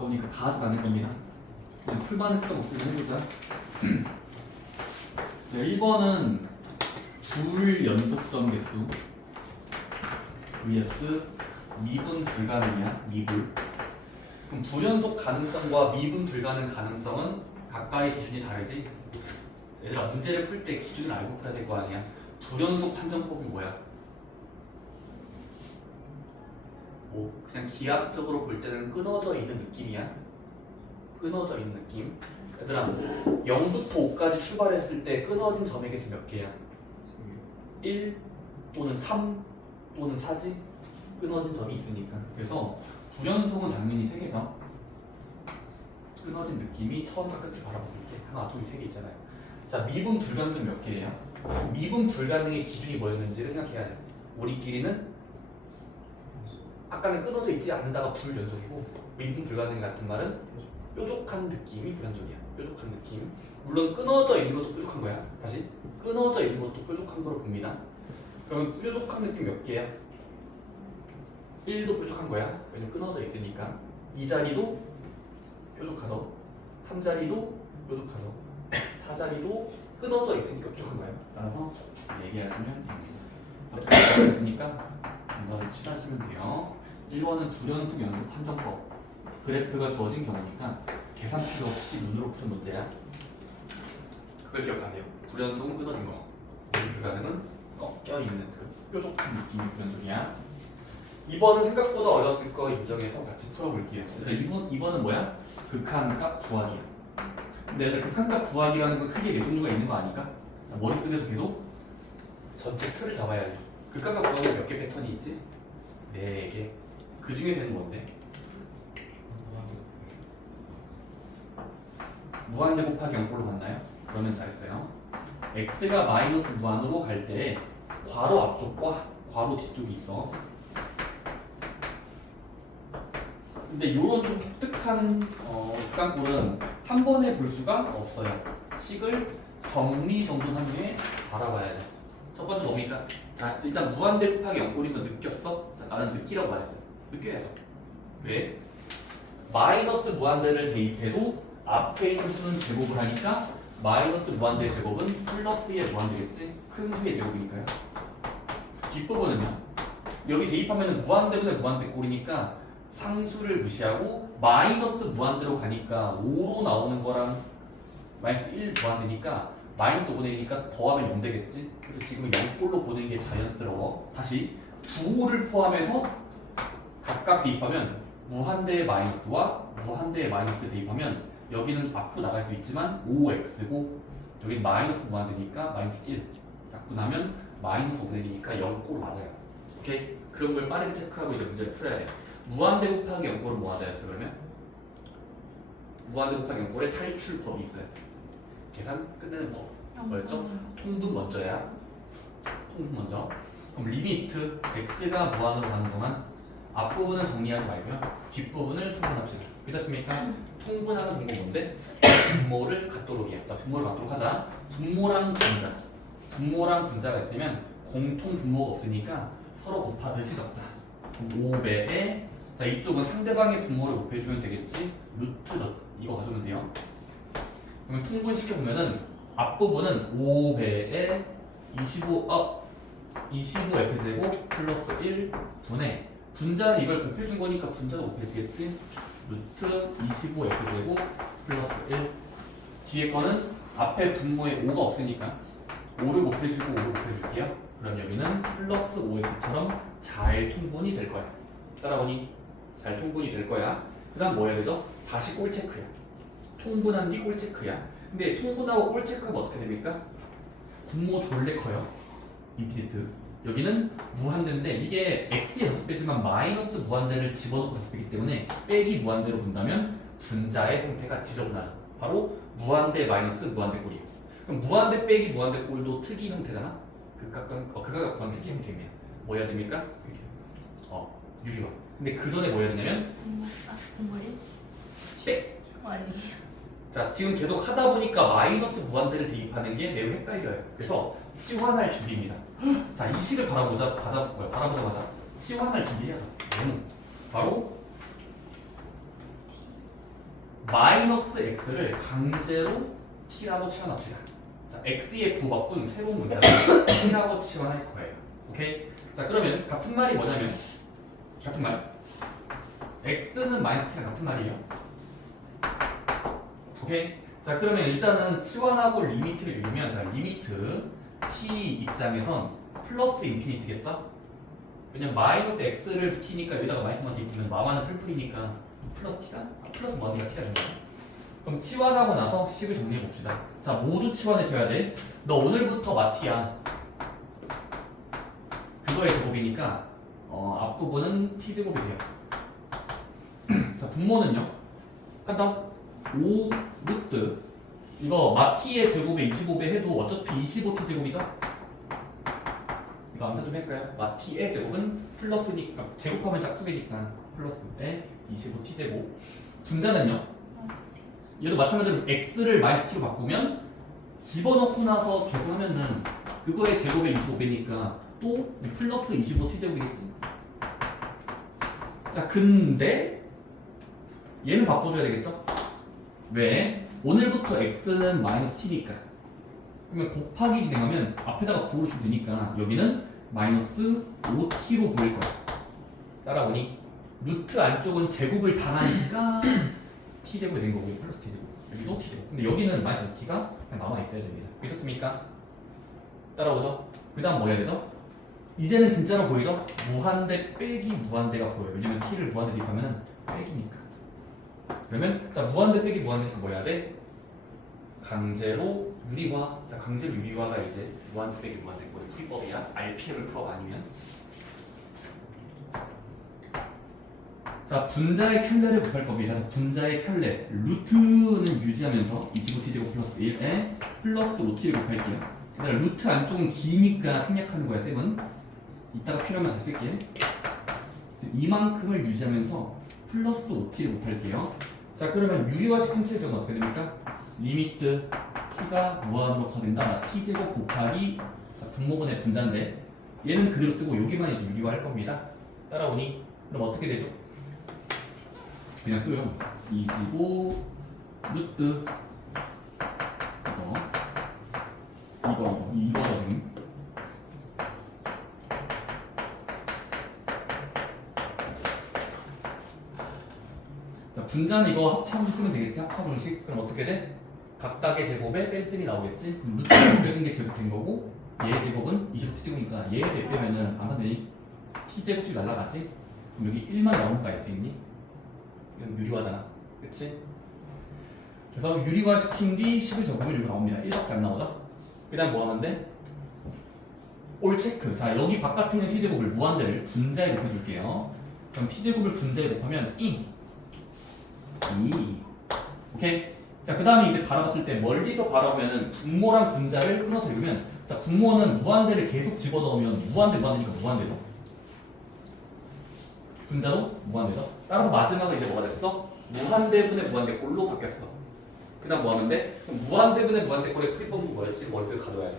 거니까 다 하진 않을 겁니다. 그냥 풀만 했던 것도 해보자. 네, 1번은 불연속점 개수 vs 미분 불가능이야. 미불. 그럼 불연속 가능성과 미분 불가능 가능성은 각각의 기준이 다르지? 얘들아, 문제를 풀 때 기준을 알고 풀어야 될 거 아니야. 불연속 판정법이 뭐야? 뭐 그냥 기하학적으로 볼 때는 끊어져 있는 느낌이야. 끊어져 있는 느낌. 얘들아, 0부터 5까지 출발했을 때 끊어진 점의 개수 몇 개야? 1 또는 3 또는 4지? 끊어진 점이 있으니까. 그래서 불연속은 당연히 3개죠. 끊어진 느낌이 처음과 끝을 바라봤을 때 하나, 둘, 3개 있잖아요. 자, 미분 불가능은 몇 개예요? 미분 불가능의 기준이 뭐였는지를 생각해야 돼. 우리끼리는 아까는 끊어져 있지 않는다가 불연속이고, 미분 불가능 같은 말은 뾰족한 느낌이 불연속이야. 뾰족한 느낌. 물론 끊어져 있는 것도 뾰족한 거야. 다시 끊어져 있는 것도 뾰족한 거로 봅니다. 그러면 뾰족한 느낌 몇 개야? 1도 뾰족한 거야. 왜냐면 끊어져 있으니까. 2자리도 뾰족하죠. 3자리도 뾰족하죠. 4자리도 끊어져 있으니까 뾰족한 거예요. 따라서 얘기하시면 됩니다. 자, 있으니까 이거를 칠하시면 돼요. 1번은 불연속 연속 판정법. 그래프가 주어진 경우니까 계산 필요 없이 눈으로 푸는 문제야. 그걸 기억하세요. 불연속은 끊어진 거, 불가능은 껴있는 그 뾰족한 느낌이 불연속이야. 2번은 생각보다 어려웠을 거 인정해서 같이 풀어볼게요. 그래서 2번은 뭐야? 극한값 구하기야. 근데 얘들 극한값 구하기라는 건 크게 4종류가 있는 거 아니까? 자, 머릿속에서 계속 전체 틀을 잡아야 돼. 극한값 구하기 몇 개 패턴이 있지? 4개. 그 중에서 있는 건데 무한대 곱하기 0꼴로 갔나요? 그러면 잘했어요. x가 마이너스 무한으로 갈 때 괄호 앞쪽과 괄호 뒤쪽이 있어. 근데 요런 좀 독특한 극한꼴은 한 번에 볼 수가 없어요. 식을 정리정돈한 후에 알아봐야 돼. 첫 번째 뭡니까? 자, 일단 무한대 곱하기 0꼴인 거 느꼈어? 자, 나는 느끼라고 말했어요. 느껴야죠. 왜? 마이너스 무한대를 대입해도 앞에 있는 수는 제곱을 하니까 마이너스 무한대의 제곱은 플러스의 무한대겠지? 큰 수의 제곱이니까요. 뒷부분은요. 여기 대입하면 무한대분의 무한대 꼴이니까 상수를 무시하고 마이너스 무한대로 가니까 5로 나오는 거랑 마이너스 1 무한대니까 마이너스 5 내니까 더하면 0 되겠지? 그래서 지금 0꼴로 보는 게 자연스러워. 다시 부호를 포함해서 각각 대입하면 무한대의 마이너스와 무한대의 마이너스 대입하면 여기는 앞으로 나갈 수 있지만 5x고 여기는 마이너스 무한대니까 마이너스 1 약분하면 마이너스 5되니까 0꼴 맞아요. 오케이? 그런 걸 빠르게 체크하고 이제 문제를 풀어야 돼. 무한대 곱하기 0꼴은 뭐 하자였어 그러면? 무한대 곱하기 0꼴에 탈출법이 있어요. 계산 끝내는 법. 뭐였죠? 통분 먼저야. 통분 먼저. 그럼 리미트 x가 무한으로 가는 동안 앞부분은 정리하지 말고요. 뒷부분을 통분합시다. 괜찮습니까? 통분하는 방법은 뭔데? 분모를 갖도록 해요. 자, 분모를 갖도록 하자. 분모랑 분자. 분모랑 분자가 있으면 공통 분모가 없으니까 서로 곱하듯이 적자. 5배에 자, 이쪽은 상대방의 분모를 곱해주면 되겠지? 루트죠. 이거 가져오면 돼요. 그러면 통분시켜보면은 앞부분은 5배에 25x제곱 플러스 1분의 분자는 이걸 곱해준 거니까 분자가 곱해지겠지? 루트 25x제곱 플러스 1 뒤에 거는 앞에 분모에 5가 없으니까 5를 곱해주고 5를 곱해줄게요. 그럼 여기는 플러스 5x처럼 잘 통분이 될 거야. 따라오니? 잘 통분이 될 거야. 그 다음 뭐 해야 되죠? 다시 꼴 체크야. 통분한 뒤 꼴 체크야. 근데 통분하고 꼴 체크하면 어떻게 됩니까? 분모 졸래 커요. 인피니트. 여기는 무한대인데 이게 x의 6배지만 마이너스 무한대를 집어넣고 6배이기 때문에 빼기 무한대로 본다면 분자의 상태가 지저분하죠. 바로 무한대 마이너스 무한대 꼴이에요. 그럼 무한대 빼기 무한대 꼴도 특이 형태잖아. 극각각형 특이 형태입니다. 뭐 해야 됩니까? 유리화. 근데 그 전에 뭐 해야 되냐면 분모리? 빼. 아니. 자, 지금 계속 하다 보니까 마이너스 무한대를 대입하는 게 매우 헷갈려요. 그래서 치환할 준비입니다. 자, 이 식을 바라보자마자 치환할 준비해야죠. 바로 마이너스 x를 강제로 t라고 치환합시다. 자, x의 부호바꾼 새로운 문자를 t라고 치환할 거예요. 오케이? 자, 그러면 같은 말이 뭐냐면 같은 말 x는 마이너스 t랑 같은 말이에요. 오케이? 자, 그러면 일단은 치환하고 리미트를 읽으면 자, 리미트 t 입장에선 플러스 인피니트겠죠? 왜냐면 마이너스 x를 t니까 여기다가 마이너스 t 있으면 마마는 풀풀이니까 플러스 t가? 플러스 마디가 t가 됩니다. 그럼 치환하고 나서 식을 정리해 봅시다. 자, 모두 치환해 줘야 돼. 너 오늘부터 마티야. 그거의 제곱이니까 앞부분은 t제곱이 돼요. 자, 분모는요. 간단. 5 루트 이거 마티의 제곱에 25배 해도 어차피 25t제곱이죠? 이거 암산 좀 할까요? 마티의 제곱은 플러스니까 제곱하면 짝수배니까 플러스인데 25t제곱. 분자는요? 얘도 마찬가지로 x를 마이너스 t로 바꾸면 집어넣고 나서 계속 하면은 그거의 제곱에 25배니까 또 플러스 25t제곱이겠지? 자, 근데 얘는 바꿔줘야 되겠죠? 왜? 오늘부터 x는 마이너스 t니까 그러면 곱하기 진행하면 앞에다가 9를 주면 되니까 여기는 마이너스 5t로 보일 거야. 따라오니 루트 안쪽은 제곱을 당하니까 t제곱이 된 거고요. 플러스 t제곱. 여기도 t제곱. 근데 여기는 마이너스 t가 그냥 남아 있어야 됩니다. 그렇습니까? 따라오죠? 그 다음 뭐 해야 되죠? 이제는 진짜로 보이죠? 무한대 빼기 무한대가 보여요. 왜냐면 t를 무한대 대입하면 빼기니까. 그러면 자, 무한대 빼기 무한대 뭐 해야 돼? 강제로 유리화. 자, 강제로 유리화가 이제 무한대 빼기 무한대 거의 풀법이야. RPM을 풀어 아니면. 자, 분자의 켤레를 곱할 겁니다. 자, 분자의 켤레 루트는 유지하면서 25t제곱 플러스 1에 플러스 5t를 곱할게요. 그다음에 루트 안쪽은 기니까 생략하는 거야. 쌤은 이따가 필요하면 다시 쓸게. 이만큼을 유지하면서 플러스 5t를 곱할게요. 자, 그러면 유리화시킨 체제는 어떻게 됩니까? 리미트 t가 무한으로 가된다. t제곱 곱하기 분모분의 분자인데 얘는 그대로 쓰고 여기만 이제 유리화할 겁니다. 따라오니 그럼 어떻게 되죠? 그냥 써요. 25 루트 이거죠 지금. 자, 분자는 이거 합차함수 쓰면 되겠지? 합차함식. 그럼 어떻게 돼? 각각의 제곱에 뺄셈이 나오겠지? 루트가 껴진 게 제곱된 거고 얘 제곱은 25t제곱이니까 얘에서 얘 빼면은 암산되니 t제곱이 날라가지? 그럼 여기 1만 나오는 거 알 수 있니? 이건 유리화잖아. 그치? 그래서 유리화시킨 뒤 식을 적으면 여기 나옵니다. 1밖에 안 나오죠? 그 다음 뭐 하면 돼? 올 체크. 자, 여기 바깥에 있는 t제곱을 무한대를 분자에 곱해줄게요. 그럼 t제곱을 분자에 곱하면 2. 오케이? 자, 그 다음에 이제 바라봤을 때 멀리서 바라보면은 분모랑 분자를 끊어서 읽으면 자, 분모는 무한대를 계속 집어넣으면 무한대니까 무한대죠. 분자도 무한대죠. 따라서 마지막에 이제 뭐가 됐어? 무한대분의 무한대꼴로 바뀌었어. 그 다음 뭐 하면 돼? 무한대분의 무한대꼴의 풀이법은 뭐였지? 머릿속에 가져와야 돼.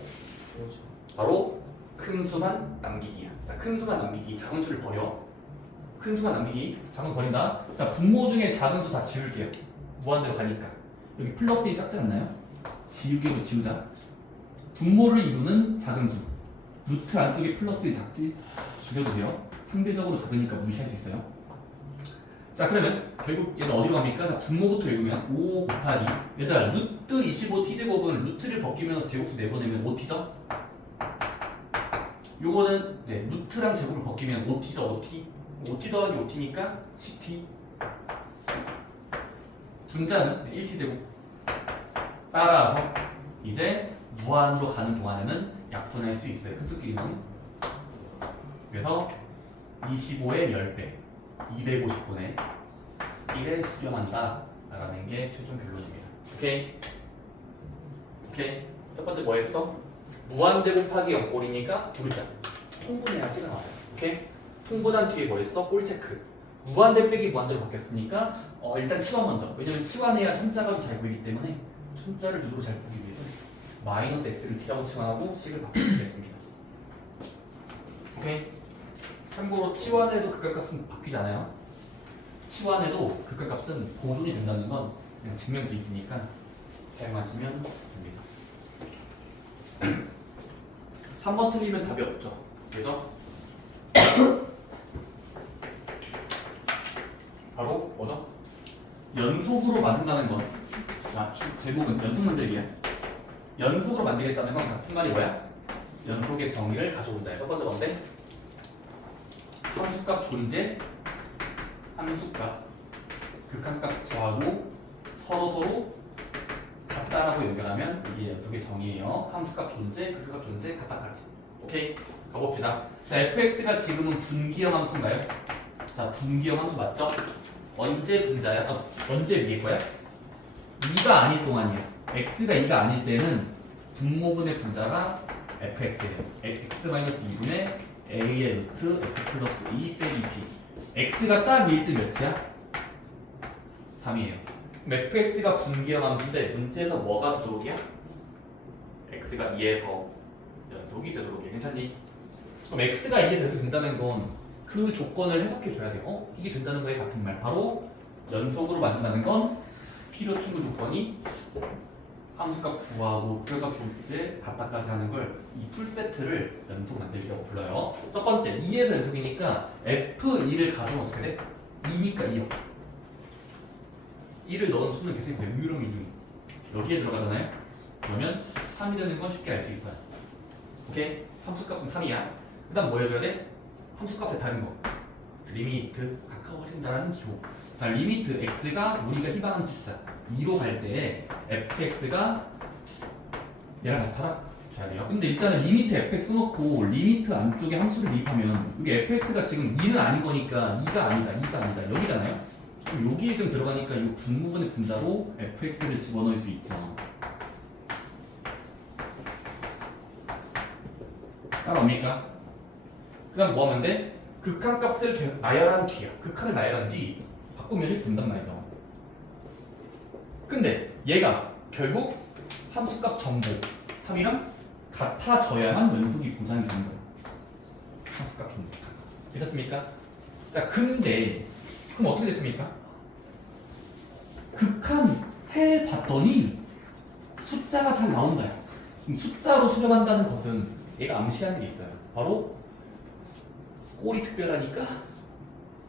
바로 큰 수만 남기기야. 자, 큰 수만 남기기. 작은 수를 버려. 큰 수만 남기기. 작은 수 버린다. 자, 분모 중에 작은 수 다 지울게요. 무한대로 가니까. 여기 플러스 1 작지 않나요? 지우개로 지우자. 분모를 이루는 작은 수. 루트 안쪽에 플러스 1 작지? 줄여도 돼요. 상대적으로 작으니까 무시할 수 있어요. 자, 그러면 결국 얘는 어디로 갑니까? 자, 분모부터 읽으면 5 곱하기 얘들아 루트 25t제곱은 루트를 벗기면서 제곱수 내보내면 5t죠? 요거는 네, 루트랑 제곱을 벗기면 5t죠. 5t 더하기 5t니까 10t. 분자는 1t제곱. 따라서 이제 무한으로 가는 동안에는 약분할 수 있어요. 큰 수끼리는. 그래서 25의 10배 250분의 1에 수렴한다 라는 게 최종 결론입니다. 오케이? 오케이? 첫 번째 뭐 했어? 무한대 곱하기 0꼴이니까 두 글자 통분해야지가 나와요. 오케이? 통분한 뒤에 뭐 했어? 꼴 체크. 무한대 빼기 무한대로 바뀌었으니까 일단 치환 먼저. 왜냐면 치환해야 첨자값이 잘 보이기 때문에 첨자를 눈으로 잘 보기 위해서 마이너스 x를 t라고 치환하고 식을 바꾸시겠습니다. 오케이? 참고로 치환해도 극각값은 바뀌지 않아요. 치환해도 극각값은 보존이 된다는 건 그냥 증명돼 있으니까 사용하시면 됩니다. 3번 틀리면 답이 없죠. 그죠? 바로 뭐죠? 연속으로 만든다는 건, 제목은 연속 만들기야. 연속으로 만들겠다는 건 같은 말이 뭐야? 연속의 정의를 가져온다. 첫 번째 건데, 함수값 존재, 함수값, 극한값 구하고 서로 같다라고 연결하면 이게 연속의 정의예요. 함수값 존재, 극한값 존재, 같다까지. 오케이? 가봅시다. 자, fx가 지금은 분기형 함수인가요? 자, 분기형 함수 맞죠? 언제 분자야? 언제 위에 거야? 2가 아닐 동안이야. x가 2가 아닐 때는 분모분의 분자가 fx예요. x-2분의 a의 루트 x 플러스 2 빼기 b. x가 딱 2일 때 몇이야? 3이에요. fx가 분기형 함수인데 문제에서 뭐가 되도록이야? x가 2에서 연속이 되도록이야. 괜찮니? 그럼 x가 2에서 이렇게 된다는 건 그 조건을 해석해 줘야 돼요. 이게 된다는 거에 같은 말. 바로 연속으로 만든다는 건 필요 충분 조건이 함수값 구하고 표값 존재 같다까지 하는 걸 이 풀세트를 연속 만들기라고 불러요. 첫 번째 2에서 연속이니까 f2를 가져오면 어떻게 돼? 2니까 2요. 2를 넣은 수는 계속 있어요. 유령 유중 여기에 들어가잖아요. 그러면 3이 되는 건 쉽게 알 수 있어요. 오케이? 함수값은 3이야. 그 다음 뭐 해줘야 돼? 함수값의 다른 거. 리미트 가까워진다는 기호. 자, 리미트 x가 우리가 희망하는 숫자 2로 갈 때 fx가 얘랑 같아라 줘야 돼요. 근데 일단은 리미트 fx 넣고 리미트 안쪽에 함수를 대입하면 여기 fx가 지금 2는 아닌 거니까 2가 아니다, 2가 아니다 여기잖아요. 그럼 여기에 좀 들어가니까 이 분모분의 분자로 fx를 집어넣을 수 있죠. 따라옵니까? 그 다음 뭐 하면 돼? 극한값을 나열한 뒤야. 극한을 나열한 뒤 바꾸면 이렇게 된단 말이죠. 근데 얘가 결국 함수값 전부 3이랑 같아져야만 연속이 보장이 되는 거예요. 함수값 전부. 괜찮습니까? 자, 근데 그럼 어떻게 됐습니까? 극한 해봤더니 숫자가 잘 나온다요. 숫자로 수렴한다는 것은 얘가 암시하는 게 있어요. 바로 꼴이 특별하니까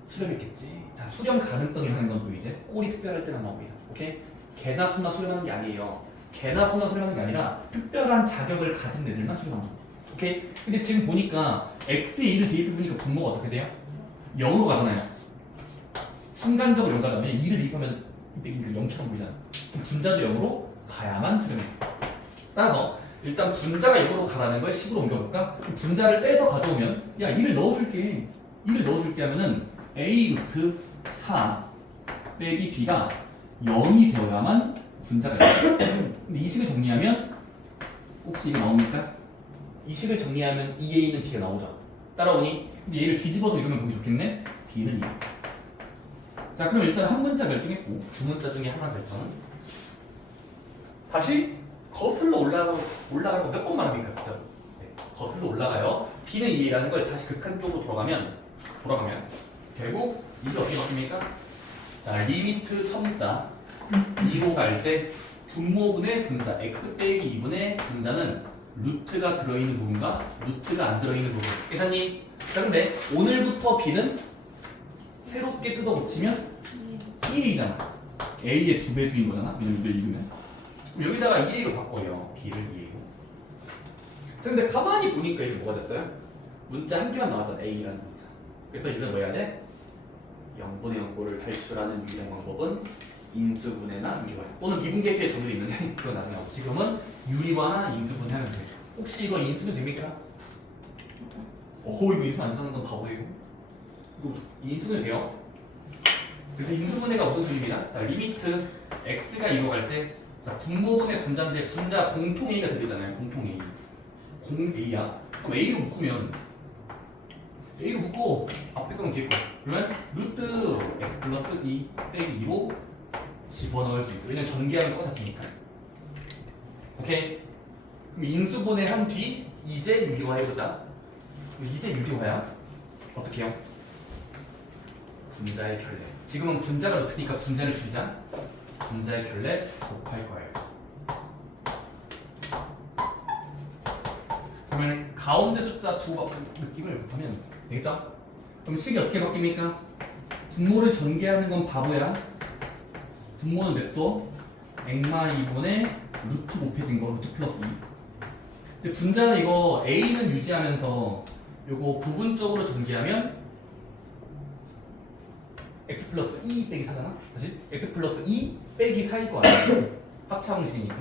수렴했겠지. 자, 수렴 가능성이라는 건 또 이제 꼴이 특별할 때만 나옵니다. 오케이? 개나 소나 수렴하는 게 아니에요. 개나 소나 수렴하는 게 아니라 특별한 자격을 가진 애들만 수렴하는 거예요. 오케이? 근데 지금 보니까 x에 2를 대입해보니까 분모가 어떻게 돼요? 0으로 가잖아요. 순간적으로 0 가자면 2를 대입하면 0처럼 보이잖아. 그럼 분자도 0으로 가야만 수렴해. 따라서 일단 분자가 0으로 가라는 걸 식으로 옮겨볼까? 분자를 떼서 가져오면 야 2를 넣어줄게. 2를 넣어줄게 하면은 a 루트 4 빼기 b가 0이 되어야만 분자가 돼요. 근데 이 식을 정리하면 혹시 이거 나옵니까? 이 식을 정리하면 2a는 b가 나오죠. 따라오니? 근데 얘를 뒤집어서 이러면 보기 좋겠네? b는 2. 자, 그럼 일단 한 문자 결정했고 두 문자 중에 하나 결정은 다시 거슬러 올라가는 거 몇 번 말합니까? 진짜. 네, 거슬러 올라가요. b는 2라는 걸 다시 극한 쪽으로 돌아가면 결국 이게 어떻게 바뀝니까? 자, 리미트 첨자 2로 갈 때 분모분의 분자 x 빼기 2분의 분자는 루트가 들어있는 부분과 루트가 안 들어있는 부분. 계산님? 자, 근데 오늘부터 b는 새롭게 뜯어 붙이면 1이잖아. a의 2배수인 거잖아. 왜냐면 2를 읽으면. 여기다가 2a로 바꿔요. b를 2a로. 근데 가만히 보니까 이게 뭐가 됐어요? 문자 한 개만 나왔잖아. a라는 문자. 그래서 이제 뭐 해야 돼? 0분의 0꼴을 탈출하는 유일한 방법은 인수분해나 유리화 또는 미분계수의 정렬이 있는데 그건 나중에 하고 지금은 유리화나 인수분해하면 돼요. 혹시 이거 인수분 됩니까? 이거 인수 안 되는 건 바보이고 이거 인수분 돼요? 그래서 인수분해가 무슨 소리입니다. 자, 리미트 x가 2로 갈 때 자, 분모분의 분자인데 분자 공통 a가 들리잖아요. 공통 a. 공 a야. 그럼 a로 묶으면 a로 묶고 앞에 거면 뒤에 거. 그러면 루트 x 플러스 2 빼기 2로 집어넣을 수 있어. 왜냐면 전개하면 똑같았으니까. 오케이. 그럼 인수분해 한 뒤 이제 유리화 해보자. 이제 유리화야. 어떻게 해요? 분자의 결례. 지금은 분자가 루트니까 분자를 줄이자. 분자의 결례 곱할 거예요. 그러면 가운데 숫자 두 바퀴 느낌을 못하면 되겠죠? 그럼 식이 어떻게 바뀝니까? 분모를 전개하는 건 바보야. 분모는 냅둬. 액마 2분의 루트 곱해진 거 루트 플러스 2. 근데 분자는 이거 A는 유지하면서 요거 부분적으로 전개하면 x 플러스 2 빼기 4잖아? 다시 x 플러스 2 빼기 4일 거 아니야? 합차 방식이니까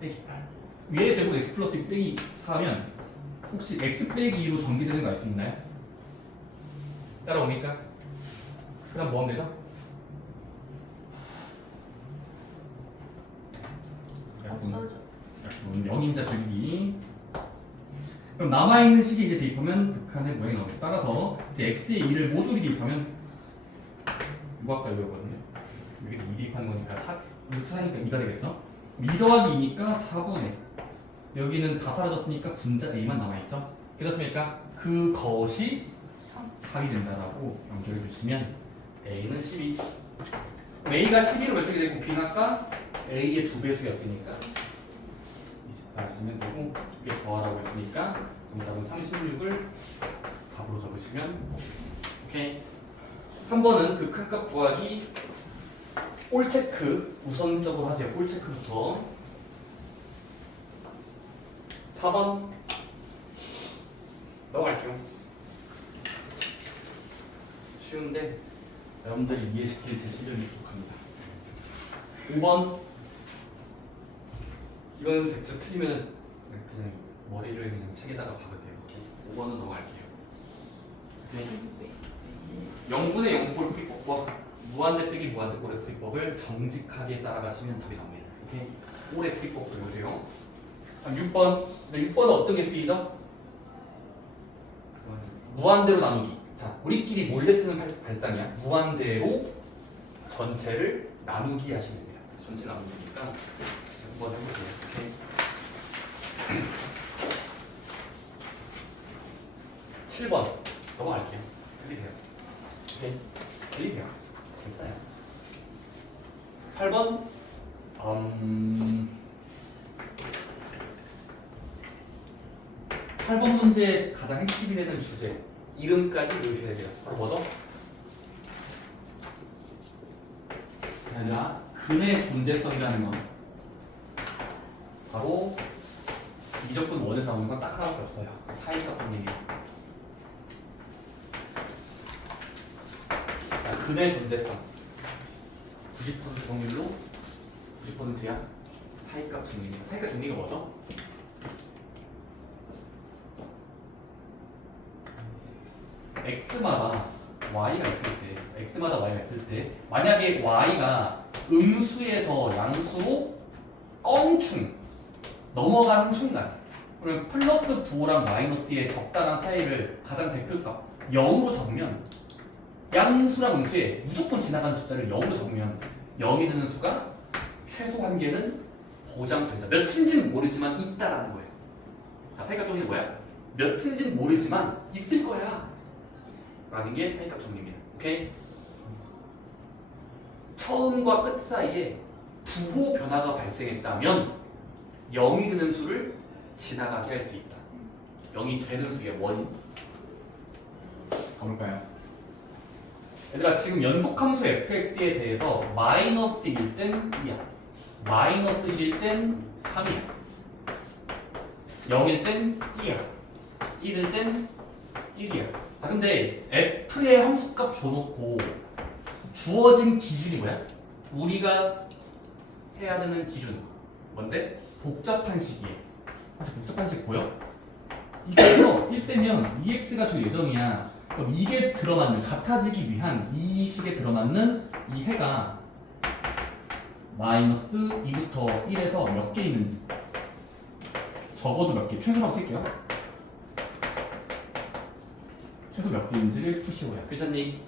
빼기 위에 제곱 x 플러스 2 빼기 4면 혹시 x 빼기 2로 전개되는 거 알 수 있나요? 따라오니까 그 다음 뭐 하면 되죠? 없어져. 영인자 줄이기. 그럼 남아있는 식이 이제 대입하면 극한의 모양이 나오죠. 따라서 이제 x의 2를 모조리 대입하면 이거 아까 이거거든요. 여기도 2 대입하는 거니까 4, 루트 4니까 2가 되겠죠? 2 더하기 2니까 4분의 여기는 다 사라졌으니까 분자 a만 남아있죠? 그렇습니까? 그것이 3이 된다라고 연결해 주시면 a는 12. a가 12로 결정이 되고 b는 아까 a의 2배수였으니까 24 하시면 되고 2개 더하라고 했으니까 정답은 36을 답으로 적으시면 오케이. 3번은 극한값 구하기 꼴 체크 우선적으로 하세요. 꼴 체크부터. 4번 넘어갈게요. 쉬운데 여러분들이 이해시킬 제 실력이 부족합니다. 5번 이거는 직접 틀리면 그냥 머리를 그냥 책에다가 박으세요. 5번은 넘어갈게요. 네. 0분의 0꼴 풀이법과 무한대 빼기 무한대 꼴의 풀이법을 정직하게 따라가시면 답이 나옵니다. 오케이? 꼴의 풀이법 들어보세요. 6번. 6번은 어떤 게 쓰이죠? 무한대로 나누기. 자, 우리끼리 몰래 쓰는 발상이야. 무한대로 전체를 나누기 하시면 됩니다. 전체 나누기니까 한번 해보세요. 오케이. 7번 넘어갈게요. 틀리세요. 오케이. 틀리세요. 괜찮아요. 8번 8번 문제의 가장 핵심이 되는 주제 이름까지 외우셔야 돼요. 바로 뭐죠? 얘들아, 근의 존재성이라는 건 바로 미적분 원에서 나오는 건 딱 하나밖에 없어요. 사이값 분리기. 근의 존재성 90% 정률로 90%야. 사이값 정리. 사이값 정리가 뭐죠? x마다 y가 있을 때, x마다 y가 있을 때, 만약에 y가 음수에서 양수로 껑충 넘어가는 순간, 그러면 플러스 부호랑 마이너스의 적당한 사이를 가장 대표값 0으로 적으면 양수랑 음수에 무조건 지나가는 숫자를 0으로 적으면 0이 되는 수가 최소 한계는 보장된다. 몇인지는 모르지만 있다라는 거예요. 자, 사이값 정리는 뭐야? 몇인지는 모르지만 있을 거야 라는 게 사이값 정리입니다. 오케이? 처음과 끝 사이에 부호 변화가 발생했다면 0이 되는 수를 지나가게 할 수 있다. 0이 되는 수의 원인. 가볼까요? 얘들아, 지금 연속함수 fx에 대해서 마이너스 1일 땐 2야. 마이너스 1일 땐 3이야. 0일 땐 2야. 1일 땐 1이야. 자, 근데 f의 함수값 줘놓고 주어진 기준이 뭐야? 우리가 해야 되는 기준 뭔데? 복잡한 식이에요. 복잡한 식 보여? 이거에서 1대면 2x가 될 예정이야. 그럼 이게 들어맞는, 같아지기 위한 이 식에 들어맞는 이 해가 마이너스 2부터 1에서 몇 개 있는지, 적어도 몇 개, 최소라고 쓸게요. 최소 몇 개 있는지를 푸시오야. 필자님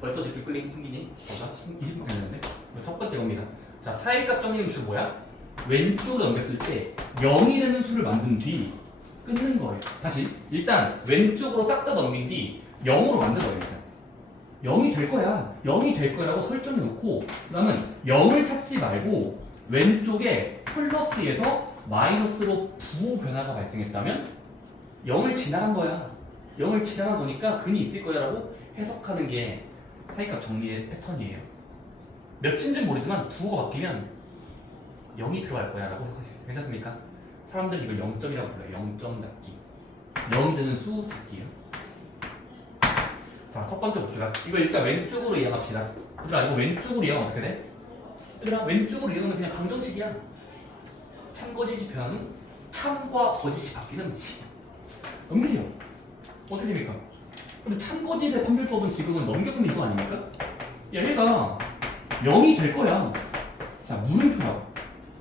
벌써 집중 끌리기 풍기니? 벌써 20분 됐는데? 첫 번째 겁니다. 자, 사이값 정리는 주 뭐야? 왼쪽으로 넘겼을 때 0이 되는 수를 만든 뒤 끊는 거예요. 다시 일단 왼쪽으로 싹 다 넘긴 뒤 0으로 만든 거예요. 일단 0이 될 거야. 0이 될 거라고 설정해 놓고 그다음은 0을 찾지 말고 왼쪽에 플러스에서 마이너스로 부호 변화가 발생했다면 0을 지나간 거야. 0을 지나간 거니까 근이 있을 거야라고 해석하는 게 사이값 정리의 패턴이에요. 몇인지는 모르지만 부호가 바뀌면 0이 들어갈 거야라고 해석했어요. 괜찮습니까? 사람들이 이걸 0점이라고 불러요. 0점 잡기. 0이 되는 수 잡기요. 자, 첫 번째 봅시다. 이거 일단 왼쪽으로 이해합시다. 얘들아, 이거 왼쪽으로 이해하면 어떻게 돼? 얘들아, 왼쪽으로 이해하면 그냥 방정식이야. 참거짓이 변하는 참과 거짓이 바뀌는 넘기세요. 어떻게 됩니까? 그럼 참거짓의 판별법은 지금은 넘겨보면 이거 아닙니까? 야, 얘가 0이 될 거야. 자, 물음표야.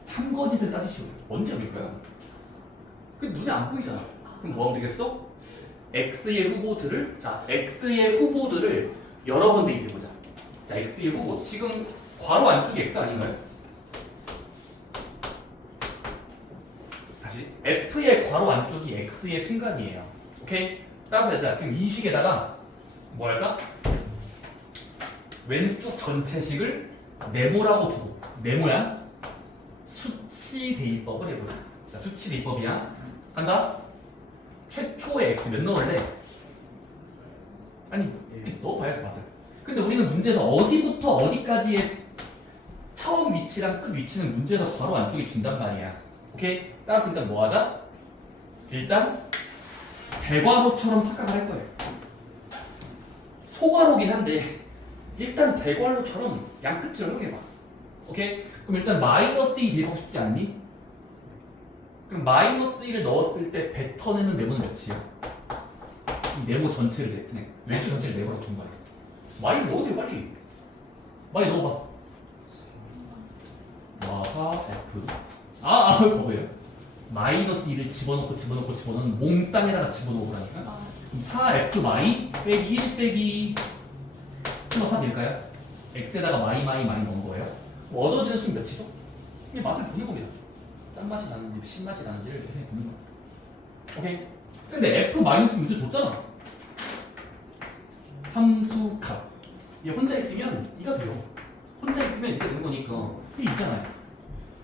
참거짓을 따지시오. 언제 될 거야? 그 눈에 안 보이잖아. 그럼 뭐 하면 되겠어? x의 후보들을 여러 번 대입해보자. 자, x의 후보. 지금 괄호 안쪽이 x 아닌가요? 다시. f의 괄호 안쪽이 x의 순간이에요. 오케이? 따라서 얘들아, 지금 이 식에다가 뭐 할까? 왼쪽 전체식을 네모라고 두고, 네모야? 수치 대입법을 해보자. 자, 수치 대입법이야. 간다? 최초의 x 몇 넣을래? 아니, 넣어봐야 맞아요. 근데 우리는 문제에서 어디부터 어디까지의 처음 위치랑 끝 위치는 문제에서 괄호 안쪽에 준단 말이야. 오케이? 따라서 일단 뭐 하자? 일단 대괄호처럼 착각을 할 거예요. 소괄호긴 한데 일단 대괄호처럼 양끝을 활용해봐. 오케이? 그럼 일단 마이너스 2 대입하고 싶지 않니? 그럼 마이너스 1을 넣었을 때 뱉어내는 네모는 몇이야? 이 네모 전체를 그냥 왼쪽 전체를 네모라고 준 거야. 마이 넣으세요 빨리. 마이 넣어봐. 마하 F. 거기에요. 마이너스 2를 집어넣는 몽땅에다가 집어넣으라니까. 그럼 4F 마이 빼기 1 빼기 4 될까요? X에다가 마이 넣은 거예요. 얻어지는 수는 몇이죠? 이게 맛을 보는 겁니다. 짠맛이 나는지 신맛이 나는지를 이렇게 보는 거야. 오케이? 근데 F 마이너스 문제 줬잖아. 함수 값. 얘 혼자 있으면 이가 돼요. 혼자 있으면 이게 되는 거니까 이게 있잖아요.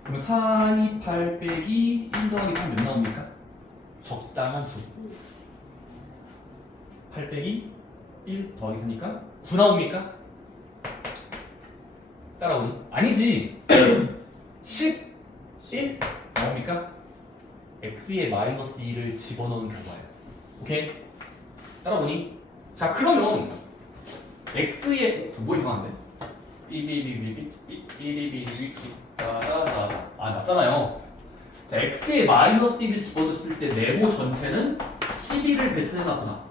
그럼 4, 2, 8 빼기 1 더하기 3 몇 나옵니까? 적당한 수. 8 빼기 1 더하기 4니까 9 나옵니까? 따라오니? 아니지. 11 나옵니까? x에 마이너스 2를 집어넣은 결과예요. 오케이? 따라오니? 자, 그러면 x에 뭐 이상한데? 맞잖아요. 자, x에 마이너스 1을 집어넣었을 때 네모 전체는 12를 뱉어내놨구나.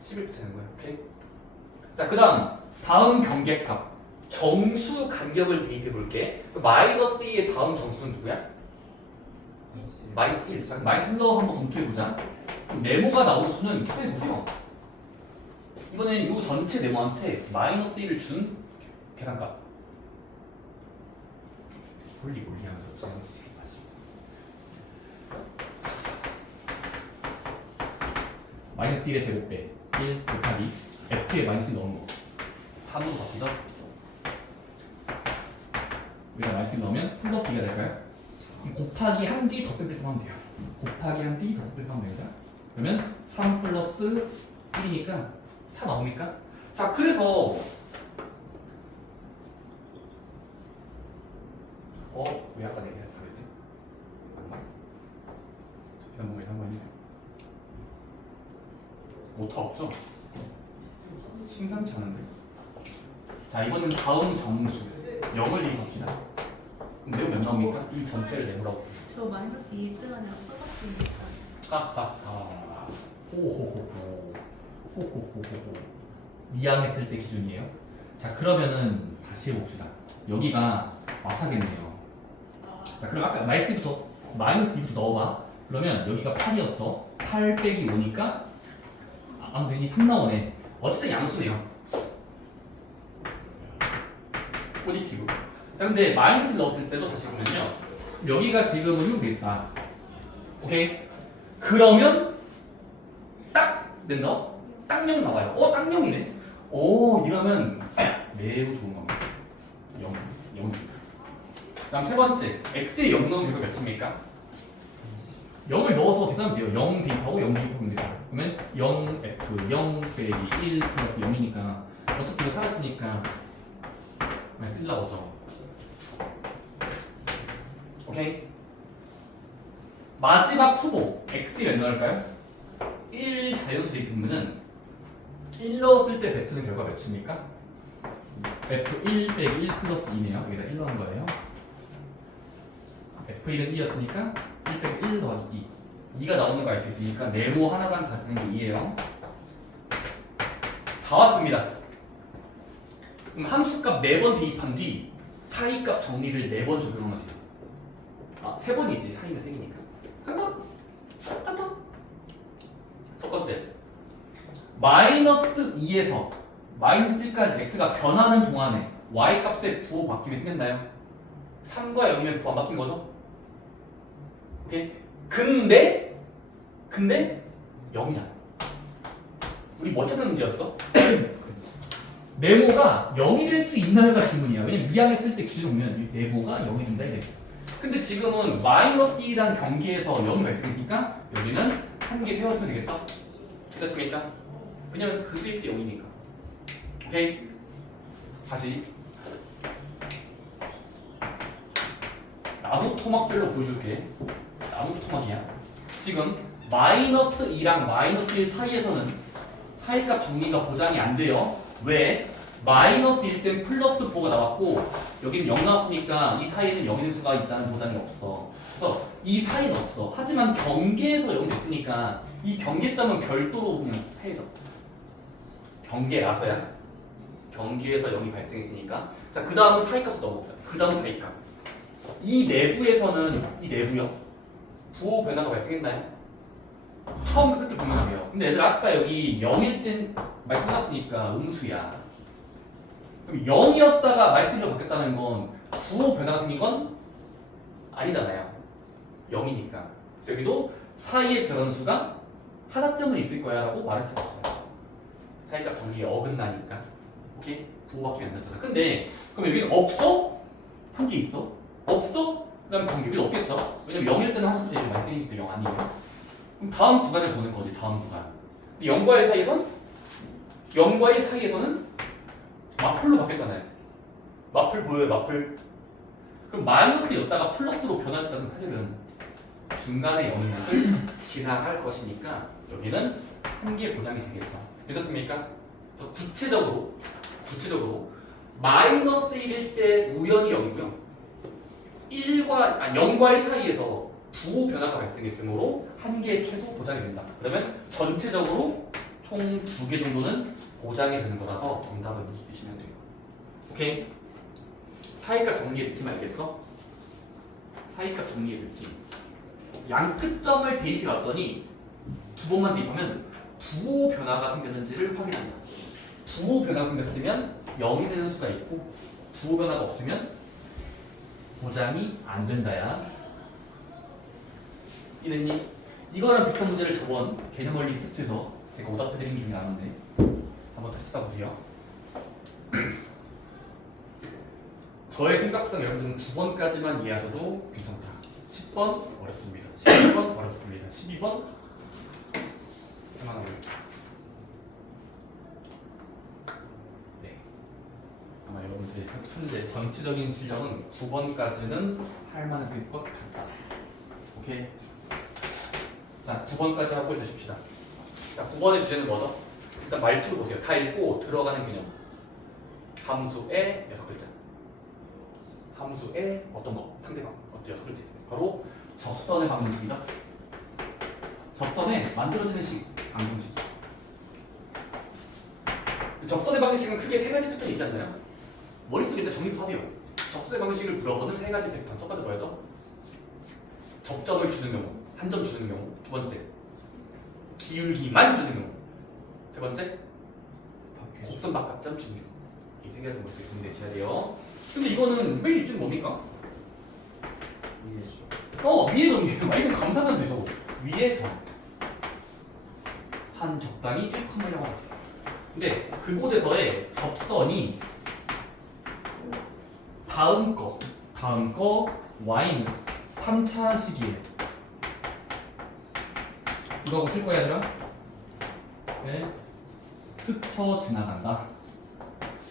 11 뱉어내는 거예요. 오케이? 자, 그 다음 경계값 정수 간격을 대입해 볼게. 마이너스 2의 다음 정수는 누구야? 마이너스 1. 자, 마이너스 1로 한번 검토해 보자. 네모가 나올 수는 계산해 보세요. 이번엔 이 전체 네모한테 마이너스 1을 준 계산값. 몰리 하면서 마이너스 1의 제곱배 1 곱하기 f에 마이너스 넣은 거 3으로 바뀌죠? 여기다 마이너스 넣으면 플러스 2가 될까요? 곱하기 한 뒤 덧셈 빼서 하면 돼요. 곱하기 한 뒤 덧셈 빼서 하면 됩니다. 그러면 3 플러스 1이니까 4 나옵니까? 자, 그래서 왜 아까 내가 다르지? 맞나? 계산법이 오타 없죠? 심상치 않은데? 자, 이거는 다음 정수 0을 이용합시다. 그럼 네모 몇 나옵니까? 이 전체를 네모라고. 저 마이너스 2 있지만요. 플러스 2 있잖아요. 하하하. 호호호호. 이항했을 때 기준이에요. 자, 그러면은 다시 해봅시다. 여기가 마사겠네요. 자, 그럼 아까 마이너스 2부터 넣어봐. 그러면 여기가 8이었어. 8 빼기 5니까 아무튼 이 3 나오네. 어쨌든 양수네요. 포지티브. 자, 근데 마이너스 넣었을 때도 다시 보면요. 여기가 지금은 6 됐다. 오케이? 그러면 딱 된다? 딱 0 나와요. 딱 0이네. 오, 이러면 매우 좋은 겁니다. 0. 다음 세 번째, x에 0 넣으면 결과 몇입니까? 0을 넣어서 계산하면 돼요. 0 대입하고 0 대입하면 돼요. 그러면 0f 0 빼기 1 플러스 0이니까 어차피 이거 사라지니까 그냥 쓸라 오죠. 오케이. 마지막 후보 x에 몇 넣을까요? 1 자연수 대입하면은 1 넣었을 때 뱉는 결과 몇입니까? f1 빼기 1 플러스 2네요. 여기다 1 넣은 거예요. f1은 2였으니까 1 빼기 1 더하기 2. 2가 나오는 거 알 수 있으니까 네모 하나당 가지는 게 2예요. 다 왔습니다. 그럼 함수값 4번 대입한 뒤 사이값 정리를 4번 적용하면 돼요. 아, 3번이지. 사이는 3개니까. 간다. 첫 번째. 마이너스 2에서 마이너스 1까지 x가 변하는 동안에 y 값의 부호 바뀜이 생겼나요? 3과 0이면 부호 안 바뀐 거죠? 오케이. 근데 0이잖아. 우리 뭐 찾는 문제였어? 네모가 0이 될 수 있나요가 질문이야. 왜냐면 2항 했을 때 기준 보면 이 네모가 0이 된다 이래. 근데 지금은 마이너스 2라는 경계에서 0이 발생했으니까 여기는 한 개 세워주면 되겠죠? 됐습니까? 왜냐면 그 수입 때 0이니까. 오케이? 다시 나무 토막별로 보여줄게. 나무 토막이야. 지금 마이너스 2랑 마이너스 1 사이에서는 사이값 정리가 보장이 안 돼요. 왜? 마이너스 1 때는 플러스 9가 나왔고 여기는 0 나왔으니까 이 사이에는 0이 될 수가 있다는 보장이 없어. 그래서 이 사이는 없어. 하지만 경계에서 0이 됐으니까 이 경계점은 별도로 그냥 해줘. 경계라서야. 경계에서 0이 발생했으니까. 자, 그 다음은 사이값을 넣어보자. 그 다음 사이값. 이 내부에서는 이 내부요. 부호 변화가 발생했나요? 처음부터 끝을 보면 돼요. 근데 얘들 아까 여기 0일 땐 말씀하셨으니까 음수야. 그럼 0이었다가 말씀으로 바뀌었다는 건 부호 변화가 생긴 건 아니잖아요. 0이니까. 그래서 여기도 사이에 들어가는 수가 하나쯤은 있을 거야 라고 말할 수가 없어요. 사이값 정리에 어긋나니까. 오케이? 부호 바뀌면 안 됐잖아. 근데 그럼 여기는 없어? 한 개 있어? 없어? 그 다음에 여기는 없겠죠? 왜냐면 0일 때는 함수 제일 많이 쓰니까 0 아니에요. 그럼 다음 구간을 보는 거지. 다음 구간. 0과 1 사이에선 0과 1 사이에서는 마플로 바뀌었잖아요. 마플 보여요. 마플. 그럼 마이너스였다가 플러스로 변화했다는 사실은 중간에 영역을 지나갈 것이니까 여기는 한 개 보장이 되겠죠. 되셨습니까? 구체적으로 마이너스 1일 때 우연히 0이고요. 0과 1 사이에서 부호 변화가 발생했으므로 한 개의 최소 보장이 된다. 그러면 전체적으로 총 2개 정도는 보장이 되는 거라서 정답을 이렇게 쓰시면 돼요. 오케이? 사이값 정리의 느낌 알겠어? 사이값 정리의 느낌. 양 끝점을 대입해 왔더니 두 번만 대입하면 부호 변화가 생겼는지를 확인한다. 부호 변화가 생겼으면 0이 되는 수가 있고 부호 변화가 없으면 보장이 안 된다야. 이랬니? 이거랑 비슷한 문제를 저번 개념 원리 스텝 2에서 제가 오답해드린 게 중에 나왔는데 한번 다시 써보세요. 저의 생각상 여러분들은 9번까지만 이해하셔도 괜찮다. 10번 어렵습니다. 11번 어렵습니다. 12번 할만합니다. 네. 아마 여러분들의 현재 전체적인 실력은 9번까지는 할만했을 것 같다. 오케이. 자, 9번까지 하고 해주십시다. 자, 9번의 주제는 뭐죠? 일단 말투를 보세요. 다 읽고 들어가는 개념. 함수의 6글자. 함수의 어떤 거? 상대방. 어떤 6글자 있습니다. 바로 접선의 방정식이죠. 접선에 만들어지는 방정식. 접선의 방정식은 크게 3가지 패턴이 있지 않나요? 머릿속에 일단 정립하세요. 접선의 방정식을 물어보는 3가지 패턴. 첫 번째 뭐였죠? 접점을 주는 경우, 한 점 주는 경우. 두 번째, 기울기만 주는 경우. 세 번째, 곡선 바깥점 주는 경우. 이 3가지 머릿속에 정리되셔야 돼요. 근데 이거는 맨 일주는 뭡니까? 위의 점이에요. 이건 감상하면 되죠. 위의 점. 한 적당히 1,0 하라. 근데 그곳에서의 접선이 다음 거 y는 3차 시기에 이거하고 쓸 거야 얘들아? 네. 스쳐 지나간다.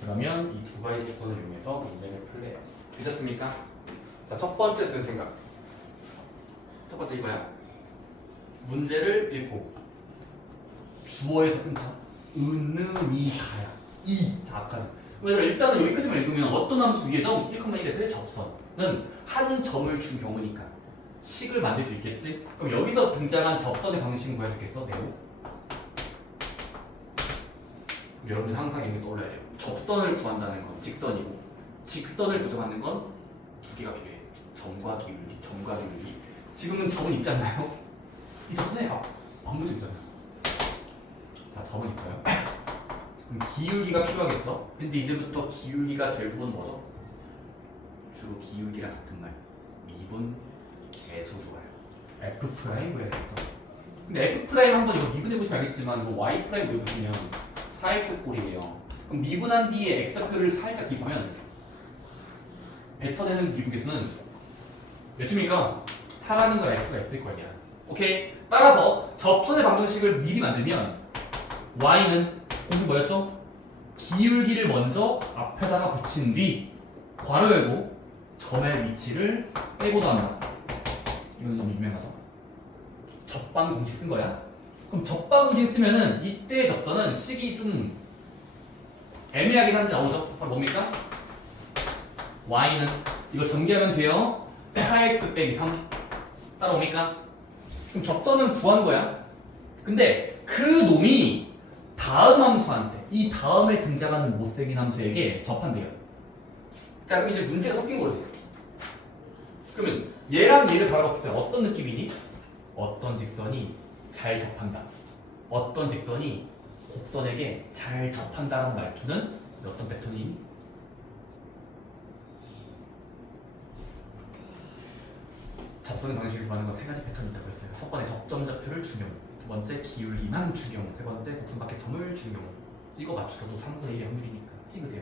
그러면 이 두 가지 조건을 이용해서 문제를 풀래요. 되셨습니까? 자, 첫 번째 든 생각. 첫 번째 이거야. 문제를 읽고 주어에서 끊자. 은음이 가야. 자, 아까는. 그래서 일단은 여기까지만 읽으면 어떤 함수 위의 점 1,1에서의 접선은 한 점을 준 경우니까 식을 만들 수 있겠지? 그럼 여기서 등장한 접선의 방식은 뭐야 되겠어? 네오? 여러분들 항상 이렇게 떠올려야 돼요. 접선을 구한다는 건 직선이고 직선을 구조하는 건 두 개가 필요해. 점과 기울기, 점과 기울기. 지금은 점은 있지 않나요? 이 접선에 아무 문제 있잖아요. 자, 점은 있어요. 그럼 기울기가 필요하겠죠? 근데 이제부터 기울기가 될 부분은 뭐죠? 주로 기울기랑 같은 말. 미분 계수 좋아요. F 프라임 구해야 되겠죠? 근데 F 프라임 한번 이거 미분해보시면 알겠지만 이거 Y 프라임 구해보시면 4x 꼴이에요. 그럼 미분한 뒤에 x좌표를 살짝 기입하면 뱉어내는 미분계수는 몇입니까? 4라는 걸 x가 있을 거 아니야. 오케이? 따라서 접선의 방정식을 미리 만들면 y는 공식 뭐였죠? 기울기를 먼저 앞에다가 붙인 뒤 괄호 열고 점의 위치를 빼고 더한다. 이건 너무 유명하죠? 접방 공식 쓴 거야. 그럼 접방 공식 쓰면은 이때 접선은 식이 좀 애매하긴 한데 나오죠? 바로 뭡니까? y는 이거 전개하면 돼요. 4x 빼기 3 따라옵니까? 그럼 접선은 구한 거야. 근데 그 놈이 다음 함수한테 이 다음에 등장하는 못생긴 함수에게 접한대요. 자, 그럼 이제 문제가 섞인 거지. 그러면 얘랑 얘를 바라봤을 때 어떤 느낌이니? 어떤 직선이 잘 접한다. 어떤 직선이 곡선에게 잘 접한다라는 말투는 어떤 패턴이니? 접선의 방식을 구하는 건 세 가지 패턴이 있다고 했어요. 첫 번째 접점좌표를 준 경우, 두 번째 기울기만 준 경우, 세 번째 곡선 밖의 점을 준 경우. 찍어 맞추셔도 3분의 1의 확률이니까 찍으세요.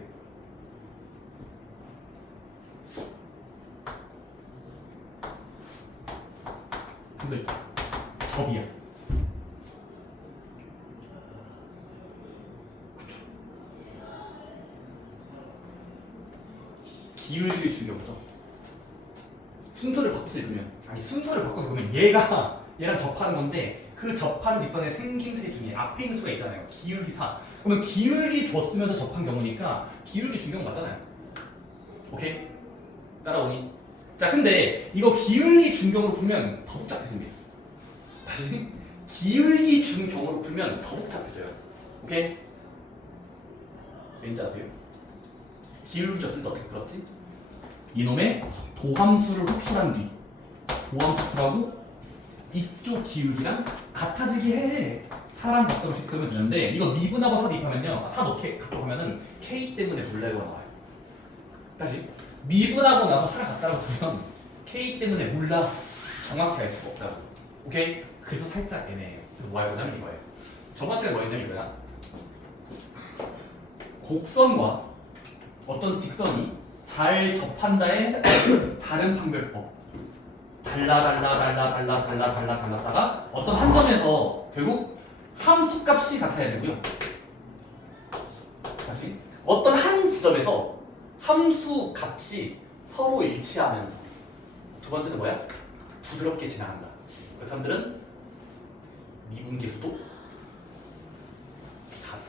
한 글자 접이야. 그쵸. 기울기를 준 경우죠. 순서를 바꿔서 읽으면 순서를 바꿔서 읽으면 얘랑 접하는 건데 그 접하는 직선의 생김새 중에 앞에 있는 수가 있잖아요. 기울기 4. 그러면 기울기 줬으면서 접한 경우니까 기울기 준 경우 맞잖아요. 오케이? 따라오니? 자, 근데 이거 기울기 준 경우로 풀면 더 복잡해집니다. 다시 기울기 준 경우로 풀면 더 복잡해져요. 오케이? 왠지 아세요? 기울기 줬을 때 어떻게 풀었지? 이놈의 도함수를 흡수한 뒤 도함수 풀하고 이쪽 기울기랑 같아지게 해. 사람 각도로씩 끄면 되는데 이거 미분하고 4 대입하면요. 4 넣게 갖고 보면은 K 때문에 몰라요가 나와요. 다시 미분하고 나서 4를 갖다라고 보면 K 때문에 몰라. 정확히 알 수가 없다고. 오케이? 그래서 살짝 애매해요. 뭐 하냐면 이거예요. 저번째가 뭐였냐면 이거야. 곡선과 어떤 직선이 잘 접한다의 다른 판별법. 달라다가 어떤 한 점에서 결국 함수값이 같아야 되고요. 다시 어떤 한 지점에서 함수값이 서로 일치하면서 두 번째는 뭐야? 부드럽게 지나간다. 그 사람들은 미분계수도 같다.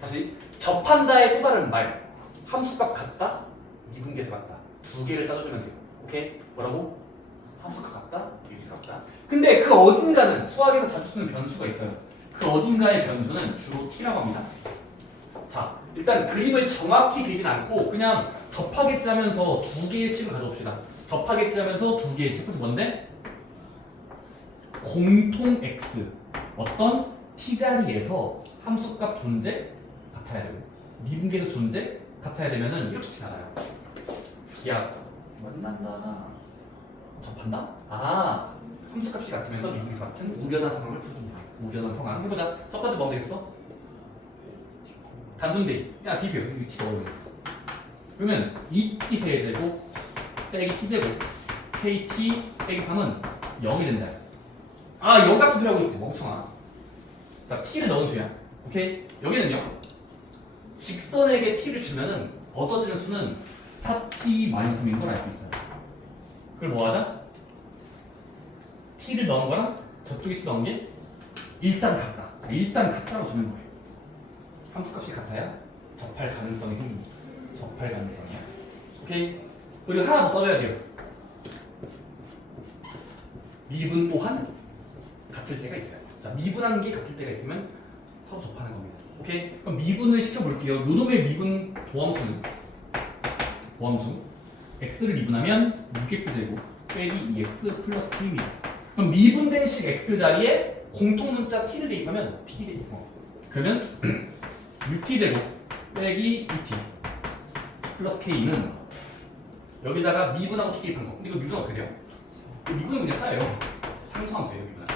다시 접한다의 또 다른 말. 함수값 같다, 미분계수 같다. 두 개를 짜줘주면 돼요. 오케이? 뭐라고? 함수값 같다, 미분계수 같다. 근데 그 어딘가는 수학에서 자주 쓰는 변수가 있어요. 그 어딘가의 변수는 주로 t라고 합니다. 자, 일단 그림을 정확히 그리진 않고 그냥 접하게 짜면서 두 개의 식을 가져옵시다. 접하게 짜면서 두 개의 식. 뭔데? 공통 x 어떤 t자리에서 함수값 존재 같아야 되고 미분계수 존재 같아야 되면은 이렇게 지나가요. 기하학자 만난다. 접한다? 아, 함수값이 같으면서 미분계수 같은 우연한 상황을 풀어준다. 우연한 상황 해보자. 첫 번째 뭐 되겠어? 단순대. 야, db요. 여기 t 넣어요. 그러면 2t 세제곱 빼기 t제곱 kt 빼기 3은 0이 된다. 아, 0 같은 소리 하고 있지, 멍청아. 자, t를 넣은 수야. 오케이? 여기는요. 직선에게 t를 주면은 얻어지는 수는 4t-3인 걸 알 수 있어요. 그걸 뭐 하자? t를 넣은 거랑 저쪽에 t 넣은 게 일단 같다. 일단 같다라고 주는 거예요. 함수값이 같아야 접할 가능성이 생깁니다. 접할 가능성이야. 오케이? 그리고 하나 더 떠줘야 돼요. 미분 또한 같을 때가 있어요. 자, 미분하는 게 같을 때가 있으면 서로 접하는 겁니다. 오케이? 그럼 미분을 시켜볼게요. 요놈의 미분 보함수 x를 미분하면 6x제곱 빼기 2x 플러스 2입니다. 그럼 미분된 식 x 자리에 공통 문자 t를 대입하면 t이 되고 그러면 6t제곱 빼기 2t 플러스 k는 여기다가 미분하고 t 대입한 거. 근데 이거 미분 어떻게 돼요? 미분은 그냥 4예요. 상수함수예요, 미분은.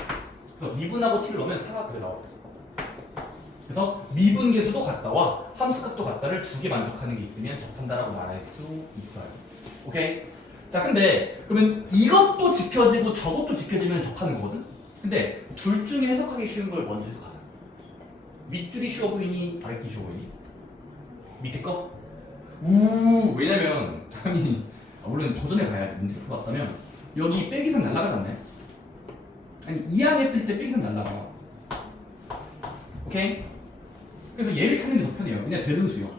그래서 미분하고 t를 넣으면 4가 그래 나와요. 그래서 미분 계수도 같다와 함수값도 같다를 두 개 만족하는 게 있으면 접한다라고 말할 수 있어요. 오케이? 자, 근데 그러면 이것도 지켜지고 저것도 지켜지면 접하는 거거든? 근데 둘 중에 해석하기 쉬운 걸 먼저 해석하자. 밑줄이 쉬워 보이니? 아랫줄이 쉬워 보이니? 밑에 거? 왜냐면 당연히 물론 도전해 봐야지. 문제 풀어봤다면 여기 빼기 3 날라가잖아요. 아니 2항 했을 때 빼기 3 날라가. 오케이? 그래서 얘를 찾는 게 더 편해요. 왜냐 되는 수요.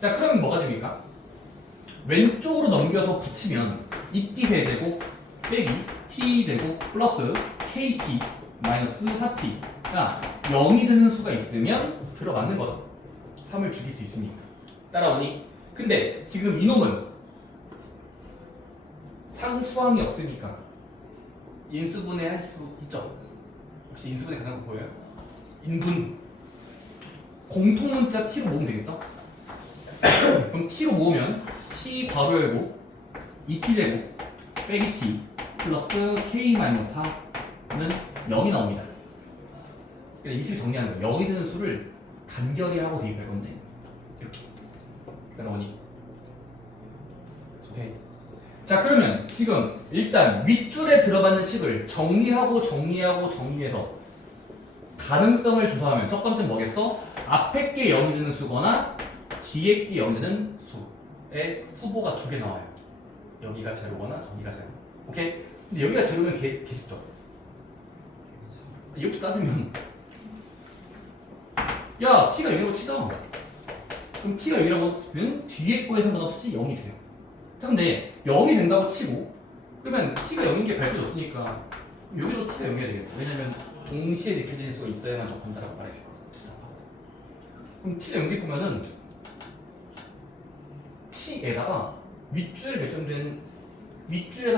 자, 그러면 뭐가 됩니까? 왼쪽으로 넘겨서 붙이면 2t 세제곱 빼기 t제곱 플러스 kt 마이너스 4t가 0이 되는 수가 있으면 들어맞는 거죠. 3을 죽일 수 있으니까. 따라오니? 근데 지금 이놈은 상수항이 없으니까 인수분해 할 수 있죠? 혹시 인수분해 가능한 거 보여요? 인분 공통문자 t로 모으면 되겠죠? 그럼 t로 모으면 t 괄호 열고 2t제곱 빼기 t 플러스 k-4는 0이 나옵니다. 그러니까 이 식을 정리하는 거예요. 0이 되는 수를 간결히 하고 대입할 건데 이렇게 그러니 오케이. 자, 그러면 지금 일단 윗줄에 들어가는 식을 정리해서 가능성을 조사하면 첫 번째 뭐겠어? 앞에 게 0이 되는 수거나 뒤에 게 0이 되는 수의 후보가 두 개 나와요. 여기가 제로거나 저기가 제로. 오케이? 근데 여기가 제로면 개 쉽죠? 이렇게 따지면 야, t가 0이라고 치자. 그럼 t가 0이라고 치면 뒤에 거에 상관없이 0이 돼요. 자, 근데 0이 된다고 치고 그러면 t가 0인 게 밝혀졌으니까 여기도 t가 0이어야 되겠다. 왜냐면 동시에 지켜지는 수가 있어야만 접한다라고 말해줄 거야. 그럼 t가 0이 보면은 t에다가 윗줄에서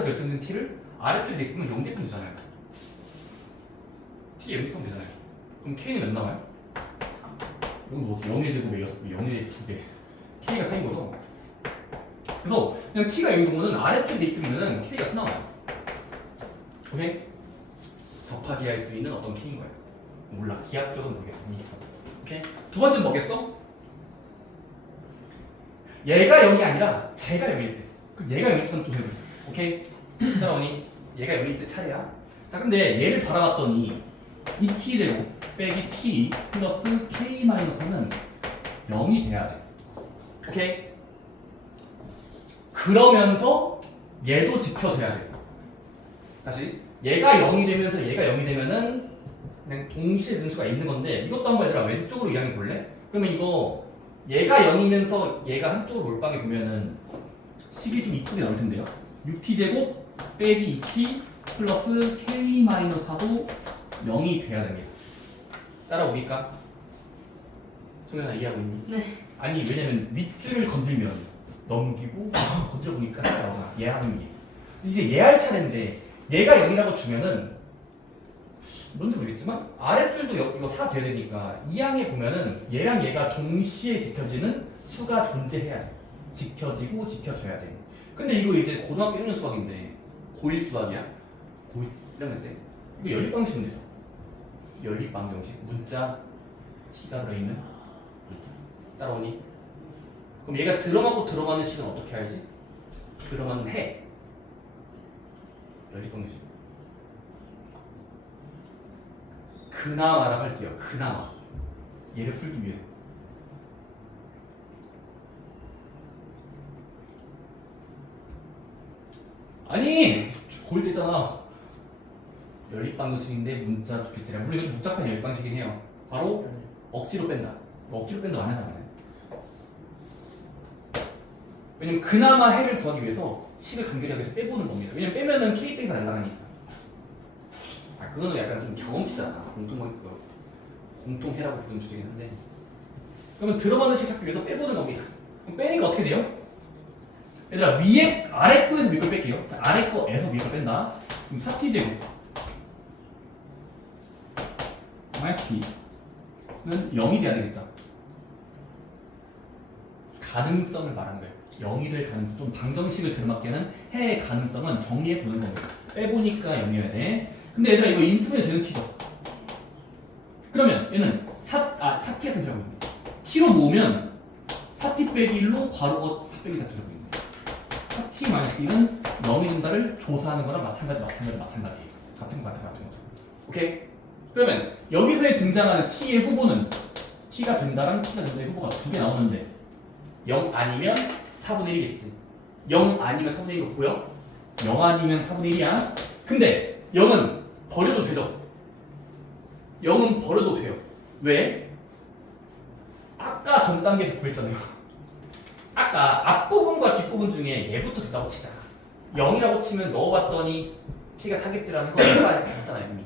결정된 t를 아랫줄에 대입하면 0 대입하면 되잖아요. t 0 대입하면 되잖아요. 그럼 k는 몇 나와요? 이건 뭐 0의 제곱에 6개, 0의 2개. k가 4인 거죠? 그래서 그냥 t가 0인 경우는 아랫줄 대입하면은 k가 4 나와요. 오케이? 접하게 할 수 있는 어떤 k인 거예요. 몰라. 기하적으로 모르겠어. 오케이? 두 번째는 뭐겠어? 얘가 0이 아니라 제가 0일 때. 그럼 얘가 0일 때는 또 해보자. 오케이? 따라오니? 얘가 0일 때 차례야. 자, 근데 얘를 바라봤더니 이 t제곱 빼기 t 플러스 k-3은 0이 돼야 돼. 오케이? 그러면서 얘도 지켜져야 돼. 다시 얘가 0이 되면서 얘가 0이 되면은 그냥 동시에 되는 수가 있는 건데 이것도 한번 얘들아 왼쪽으로 이항해 볼래? 그러면 이거 얘가 0이면서 얘가 한쪽으로 몰빵해 보면은 식이 좀 이쁘게 나올 텐데요. 6t제곱 빼기 2t 플러스 k-4도 0이 돼야 됩니다. 따라오니까? 소연아 이해하고 있니? 네. 아니 왜냐면 윗줄을 건들면 넘기고 건드려 보니까 나오잖아. 얘 하는 게. 이제 얘 할 차례인데 얘가 0이라고 주면은 뭔지 모르겠지만 아랫줄도 이거 4 돼야 되니까 이 항에 보면은 얘랑 얘가 동시에 지켜지는 수가 존재해야 돼. 지켜지고 지켜져야 돼. 근데 이거 이제 고등학교 1년 수학인데 고1 수학이야? 고1 1학년 때 이거 연립방식인 되죠. 연립방정식 문자 t가 들어있는 문자 따라오니? 그럼 얘가 들어맞고 들어맞는 식은 어떻게 알지? 들어맞는 해. 연립방정식. 그나마라고 할게요. 그나마. 얘를 풀기 위해서. 아니! 골대잖아. 연립방정식인데 문자 두 개짜리. 물론 이거 좀 복잡한 연립방식이긴 해요. 바로 억지로 뺀다. 억지로 뺀다 많이 하잖아요. 왜냐면 그나마 해를 구하기 위해서 식을 간결하게 해서 빼보는 겁니다. 왜냐면 빼면은 K배기가 날아가니까. 아 그거는 약간 좀 경험치잖아. 공통해라고 부르는 주제긴 한데. 그러면 들어가는 식 찾기 위해서 빼보는 겁니다. 그럼 빼니까 어떻게 돼요? 얘들아 위에 아래 거에서 밑걸 뺄게요. 자, 아래 거에서 밑걸 뺀다. 그럼 4t제곱 마이너스 t는 0이 돼야 되겠죠. 가능성을 말하는 거예요. 0이 될 가능성 또는 방정식을 들어맞게 하는 해의 가능성은 정리해 보는 겁니다. 빼보니까 0이어야 돼. 근데 얘들아 이거 인수분해 되는 t죠. 그러면 얘는 4t 같은 경우입니다. t로 모으면 4t 빼기 1로 괄호가 4 빼기 4 들어갑니다. 4t-1은 0이 된다를 조사하는 거랑 마찬가지. 같은 거죠. 오케이? 그러면 여기서의 등장하는 t의 후보는 t가 된다랑 t가 된다의 후보가 두 개 나오는데 0 아니면 4분의 1이겠지. 0 아니면 4분의 1이고 보여? 0 아니면 4분의 1이야. 근데 0은 버려도 되죠? 0은 버려도 돼요. 왜? 아까 전 단계에서 구했잖아요. 아까 앞부분과 뒷부분 중에 얘부터 됐다고 치자. 0이라고 치면 넣어봤더니 K가 4겠지라는 거 했잖아요 이미.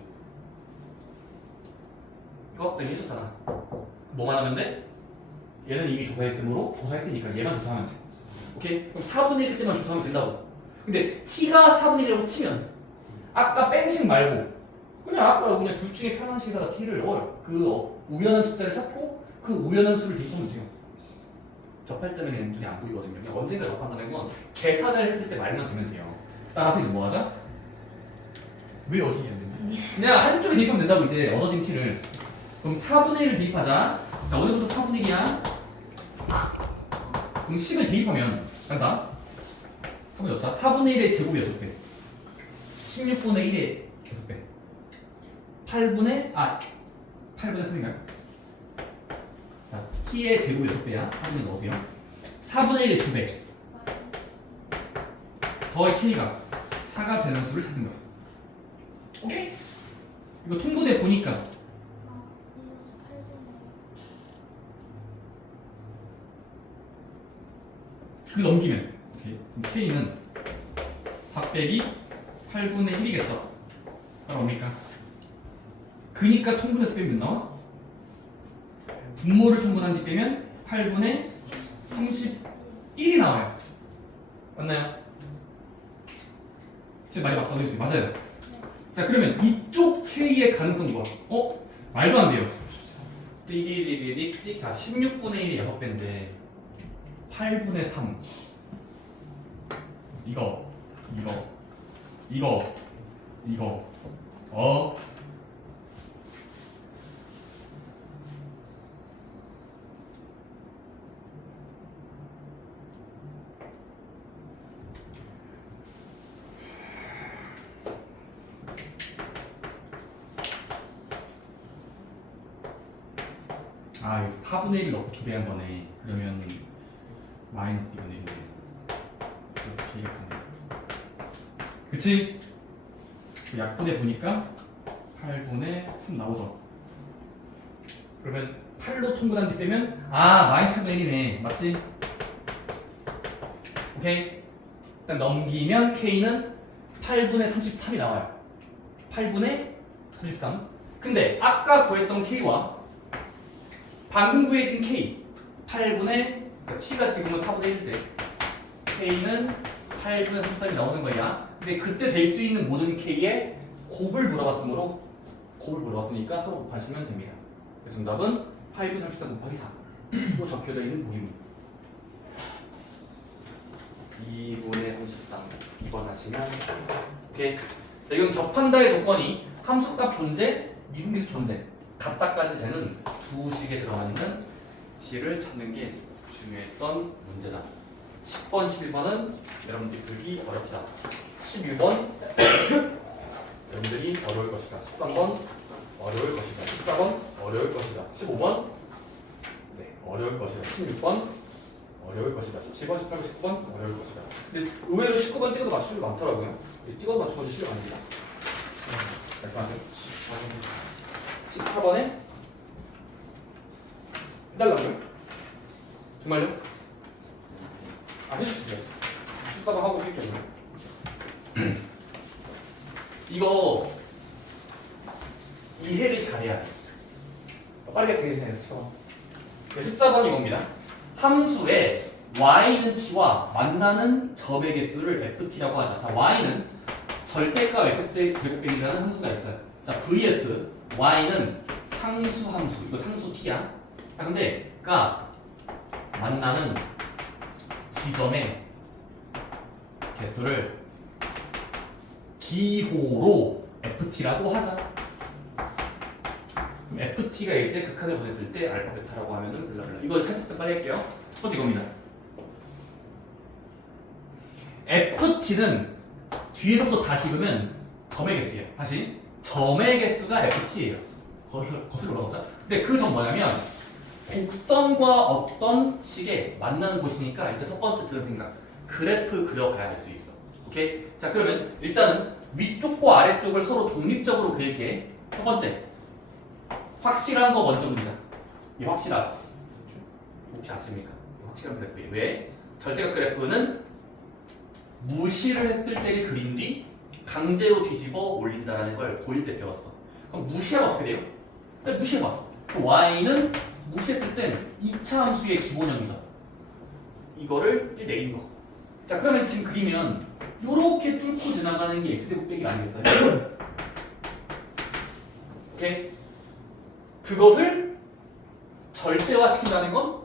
이거 내가 했었잖아. 뭐만 하면 돼? 얘는 이미 조사했으니까 얘만 조사하면 돼. 오케이? 그럼 4분의 1일 때만 조사하면 된다고. 근데 t가 4분의 1이라고 치면 아까 뺀식 말고 그냥 아까 그냥 둘 중에 편한 식에다가 t를 우연한 숫자를 찾고 그 우연한 수를 대입하면 돼요. 접할 때는 그냥 눈에 안 보이거든요. 그냥 언젠가 접한다는 건 계산을 했을 때 말만 되면 돼요. 따라서 이제 뭐 하자? 왜 어디 해야 되냐? 그냥 한쪽에 대입하면 된다고 이제 얻어진 t를. 그럼 4분의 1을 대입하자. 자, 오늘부터 4분의 1이야. 그럼 10을 대입하면 간다. 한번 넣자. 4분의 1의 제곱이 6배. 16분의 1의 6배. 8분의 3인가요? 자, t의 제곱이 6배야. 4분의 넣으세요. 4분의 1의 2배. 더의 k가 4가 되는 수를 찾는 거야. 오케이? 이거 통분해 보니까 그 넘기면 오케이. 그럼 k는 4 빼기 8분의 1이겠죠? 바로 뭡니까? 그니까 통분해서 빼면 나와? 분모를 통분한 뒤 빼면 8분의 31이 나와요. 맞나요? 제 말이 맞다고 해주세요. 맞아요. 자 그러면 이쪽 k의 가능성 뭐야? 말도 안 돼요. 띠리리리릭. 자 16분의 1이 6배인데 8분의 3 이거 이거 4분의 1을 넣고 2배 한 거네. 그러면 마이너스 이거 내리네. 그래서 K가 되네. 그치? 약분해 보니까 8분의 3 나오죠. 그러면 8로 통분한 뒤 빼면 마이너스 8분의 1이네. 맞지? 오케이? 일단 넘기면 K는 8분의 33이 나와요. 8분의 33. 근데 아까 구했던 K와 방금 구해진 K 8분의 T가 지금은 4분의 1일 때 K는 8분의 33이 나오는 거야. 근데 그때 될 수 있는 모든 K에 곱을 물어봤으니까 서로 곱하시면 됩니다. 그래서 정답은 8분 33 곱하기 4로 적혀져 있는 보기입니다. 2분의 33 2번 하시면 오케이. 자, 이건 접한다의 조건이 함수값 존재, 미분계수 존재 같다까지 되는 두 식에 들어가 있는 FT를 찾는 게 중요했던 문제다. 10번, 11번은 여러분들이 풀기 어렵다. 11번 여러분들이 어려울 것이다. 13번 어려울 것이다. 14번 어려울 것이다. 15번 네, 어려울 것이다. 16번 어려울 것이다. 17번, 18번, 19번 어려울 것이다. 근데 의외로 19번 찍어도 맞출 줄 많더라고요. 찍어도 맞춰본 실력 아닙니다. 말씀하세요. 14번에 해달라고요? 정말요? 안 해주세요. 14번 하고 쉴게요. 이거 이해를 잘해야 돼. 빠르게 되겠네요. 14번. 14번 이겁니다. 함수에 y는 t와 만나는 점의 개수를 ft라고 하자. 자, y는 절대값 fx이라는 함수가 있어요. 자, vs y는 상수 함수. 이거 상수 t야. 자, 근데 가 만나는 지점의 개수를 기호로 ft라고 하자. 그럼 ft가 이제 극한을 보냈을 때 알파 베타라고 하면은 블라블라. 이거 사실상 빨리 할게요. 첫 번째 이겁니다. ft는 뒤에서부터 다시 읽으면 점의 개수예요. 다시 점의 개수가 ft예요. 거슬러 올라간다. 근데 그 점 뭐냐면 곡선과 어떤 식의 만나는 곳이니까 일단 첫 번째 드는 생각 그래프 그려가야 할 수 있어. 오케이? 자, 그러면 일단은 위쪽과 아래쪽을 서로 독립적으로 그릴게. 첫 번째 확실한 거 먼저 그리자. 이 확실하죠? 혹시 아십니까? 확실한 그래프예요. 왜? 절대값 그래프는 무시를 했을 때를 그린 뒤 강제로 뒤집어 올린다라는 걸 고1 때 배웠어. 그럼 무시하면 어떻게 돼요? 그냥 무시해봐. y는 무시했을 땐 2차 함수의 기본형이죠. 이거를 내린 거. 자, 그러면 지금 그리면 요렇게 뚫고 지나가는 게 x제곱 빼기 아니겠어요? 오케이? 그것을 절대화 시킨다는 건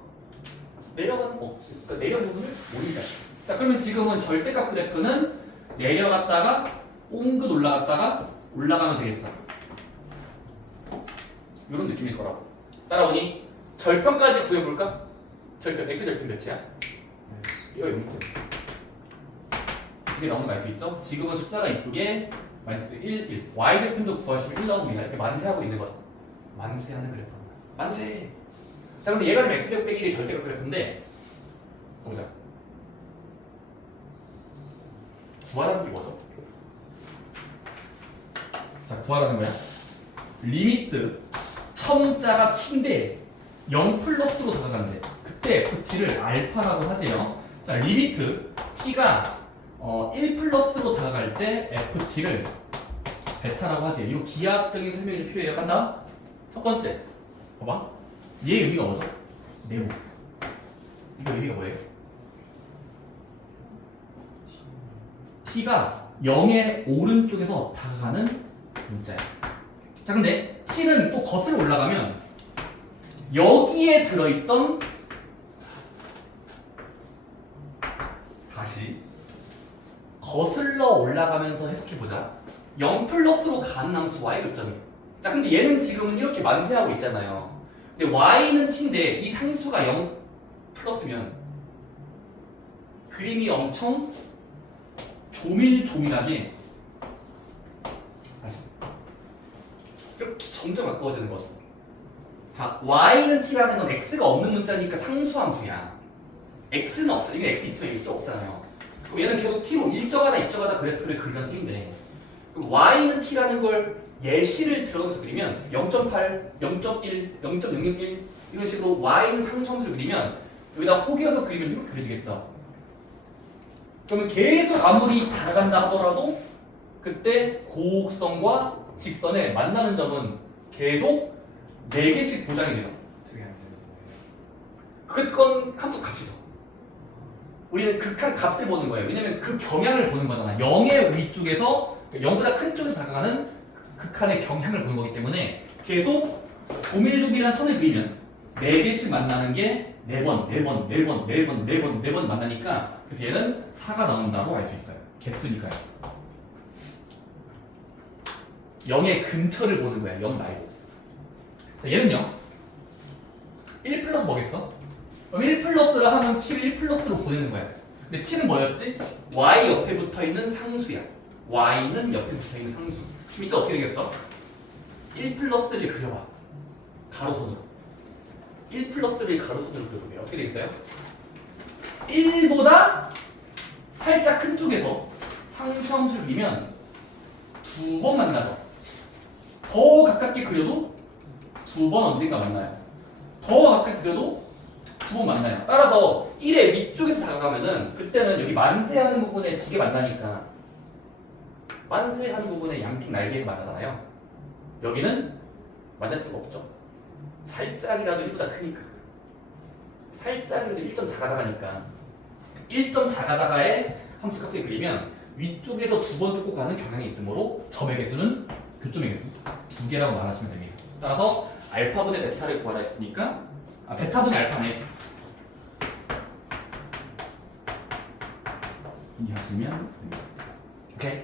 내려가는 거 없지. 그러니까 내려온 부분을 올린다. 자, 그러면 지금은 절대값 그래프는 내려갔다가 옹긋 올라갔다가 올라가면 되겠죠. 이런 느낌일 거라고. 따라오니 절편까지 구해볼까? 절편, x절편 몇이야? 이거 0점. 이게 나오는 거 알 수 있죠? 지금은 숫자가 이쁘게 마이너스 1, 1. y절편도 구하시면 1 나옵니다. 이렇게 만세하고 있는 거죠. 만세하는 그래프. 만세! 자, 근데 얘가 지금 x제곱 빼기 1이 절대값 그래프인데 보자. 구하라는 게 뭐죠? 자, 구하라는 거야. 리미트 첨자가 t인데 0 플러스로 다가간대. 그때 ft를 알파라고 하지요. 자, 리미트 t가 1 플러스로 다가갈 때 ft를 베타라고 하지. 이거 기하학적인 설명이 필요해요. 간다. 첫 번째, 봐봐. 얘 의미가 뭐죠? 네모. 이거 의미가 뭐예요? t가 0의 오른쪽에서 다가가는 문자야. 자, 근데 t는 또 거슬러 올라가면 여기에 들어있던 다시 거슬러 올라가면서 해석해보자. 0 플러스로 가는 함수 y 교점이. 자, 근데 얘는 지금은 이렇게 만세하고 있잖아요. 근데 y는 t인데 이 상수가 0 플러스면 그림이 엄청 조밀조밀하게 다시 이렇게 점점 가까워지는 거죠. 자, y는 t라는 건 x가 없는 문자니까 상수함수야. x는 없잖아. 이게 x 있죠? 이게 없잖아요. 그럼 얘는 계속 t로 일정하다 그래프를 그리는 소리인데, 그럼 y는 t라는 걸 예시를 들어가면서 그리면 0.8, 0.1, 0.001 이런 식으로 y는 상수함수를 그리면 여기다 포개어서 그리면 이렇게 그려지겠죠. 그러면 계속 아무리 다가간다 하더라도 그때 고곡선과 직선에 만나는 점은 계속 4개씩 보장이 되죠. 그건 함수 값이죠. 우리는 극한 값을 보는 거예요. 왜냐면 그 경향을 보는 거잖아. 0의 위쪽에서 0보다 큰 쪽에서 다가가는 극한의 경향을 보는 거기 때문에 계속 조밀조밀한 선을 그리면 4개씩 만나는 게 4번, 4번, 4번, 4번, 4번, 4번 만나니까 그래서 얘는 4가 나온다고 알 수 있어요. 개수니까요. 0의 근처를 보는 거야. 0 말고. 자, 얘는요. 1 플러스 뭐겠어? 그럼 1 플러스를 하면 t를 1 플러스로 보내는 거야. 근데 t는 뭐였지? y 옆에 붙어 있는 상수야. y는 옆에 붙어 있는 상수. 그럼 이때 어떻게 되겠어? 1 플러스를 그려봐. 가로선으로. 1 플러스를 가로선으로 그려보세요. 어떻게 되겠어요? 1보다 살짝 큰 쪽에서 상수 함수를 그리면 두 번 만나죠. 더 가깝게 그려도 두 번 언젠가 만나요. 더 가깝게 그려도 두 번 만나요. 따라서 1의 위쪽에서 다가가면은 그때는 여기 만세하는 부분에 두 개 만나니까 만세하는 부분에 양쪽 날개에서 만나잖아요. 여기는 만날 수가 없죠. 살짝이라도 1보다 크니까. 살짝이라도 1점 자가자가니까 1점 자가자가의 함수값을 그리면 위쪽에서 두 번 뚫고 가는 경향이 있으므로 점의 개수는 교점의 개수 두 개라고 말하시면 됩니다. 따라서 알파분의 베타를 구하라 했으니까 베타분의 알파네. 이렇게 하시면 됩니다. 오케이.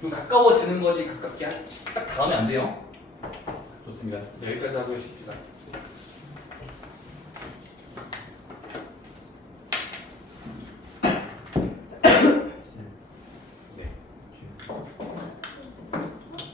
좀 가까워지는 거지 가깝게 딱 닿으면 안 돼요. 좋습니다. 여기까지 하고 쉽시다.